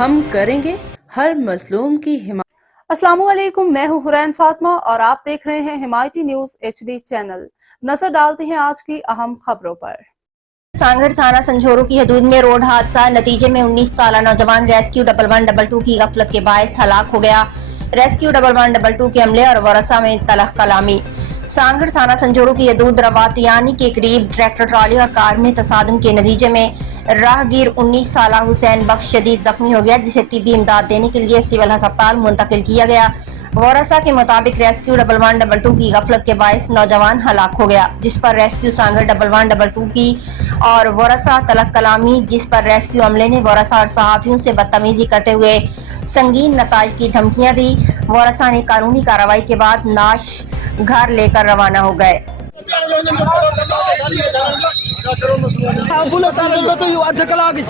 हम करेंगे हर मजलूम की हिमायत। अस्सलामुअलैकुम, मैं हूं हुरैन फातिमा और आप देख रहे हैं हिमायती न्यूज HD चैनल। नजर डालते हैं आज की अहम खबरों पर। सांगड़ थाना संझोरू की हदूद में रोड हादसा, नतीजे में 19 साल नौजवान रेस्क्यू 1112 की गफलत के बायस हलाक हो गया। रेस्क्यू 1112 के अमले और वरसा में तलख कलामी। सांगड़ थाना संझोरू की हदूद रवातियानी के करीब ट्रैक्टर ट्रॉली और कार में तसादुम के नतीजे में राहगीर 19 साल हुसैन बख्श शदीद जख्मी हो गया, जिसे तिब्बी इमदाद देने के लिए सिविल अस्पताल मुंतकिल किया गया। वरसा के मुताबिक रेस्क्यू 1112 की गफलत के बायस नौजवान हलाक हो गया, जिस पर रेस्क्यू सांगड़ 1112 की और वरसा तलख कलामी, जिस पर रेस्क्यू अमले ने वरसा और सहाफियों से बदतमीजी करते हुए संगीन नताज की धमकियां दी। वरसा ने कानूनी कार्रवाई के बाद नाश घर लेकर रवाना हो गए।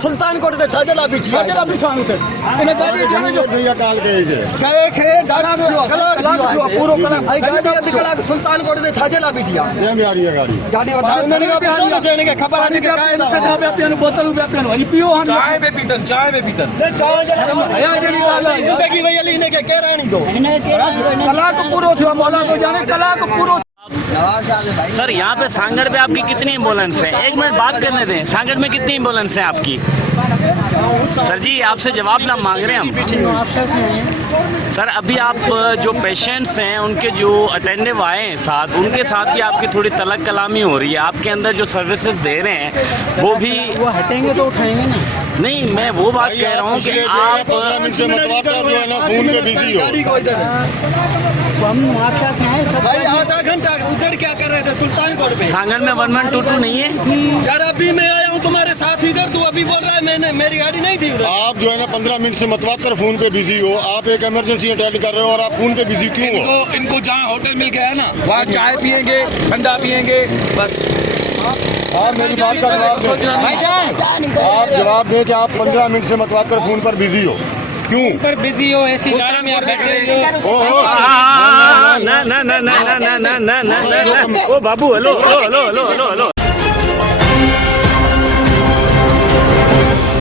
सुल्तान कोट से छाजला बिछा छाजला बिछानु थे इने गाड़ी देने जो भैया टाल गए जे कहे खे गाना कला पूरो कला भाई गाड़ी अधकला सुल्तान कोट से छाजला बिछिया ये भी आ रही है गाड़ी बता मैंने का बिछानु चने के खबर आज के कायदा कथा पे पियन बोतल पे पियन हनी पियो हम चाय पे पीतन ले चाय भैया जड़ी वाला युद्ध की भैया लेने के कह रानी दो कला को पूरो थियो मौला को जाने कला को पूरो। सर, यहाँ पे सांगड़ पे आपकी कितनी एम्बुलेंस है? एक मिनट बात करने दें। सांगड़ में कितनी एम्बुलेंस है आपकी? सर जी, आपसे जवाब ना मांग रहे हैं हम। सर, अभी आप जो पेशेंट्स हैं उनके जो अटेंडिव आए हैं साथ, उनके साथ ही आपकी थोड़ी तलक कलामी हो रही है। आपके अंदर जो सर्विसेज दे रहे हैं वो भी वो हटेंगे तो उठाएंगे ना। नहीं, मैं वो बात कह रहा हूँ कि आप भाई आधा घंटा उधर क्या कर रहे थे सुल्तान कोट पे? सांगड़ में 1122 नहीं है यार, अभी मैं आया हूँ तुम्हारे साथ इधर, तू अभी बोल रहा है मैंने मेरी गाड़ी नहीं थी उधर। आप जो है ना 15 मिनट से मतवाद कर फोन पे बिजी हो। आप एक इमरजेंसी अटेंड कर रहे हो और आप फोन पे बिजी क्यों हो? इनको जहाँ होटल मिल गया ना वहाँ चाय पियेंगे, ठंडा पियेंगे, बस। आप मेरी बात का जवाब दें। आप जवाब दें कि आप 15 मिनट से मतवाद कर फोन पर बिजी हो, क्यों पर बिजी हो? ऐसी गाड़ी में आप बैठ रहे हो। ना ओ बाबू, hello hello hello hello hello.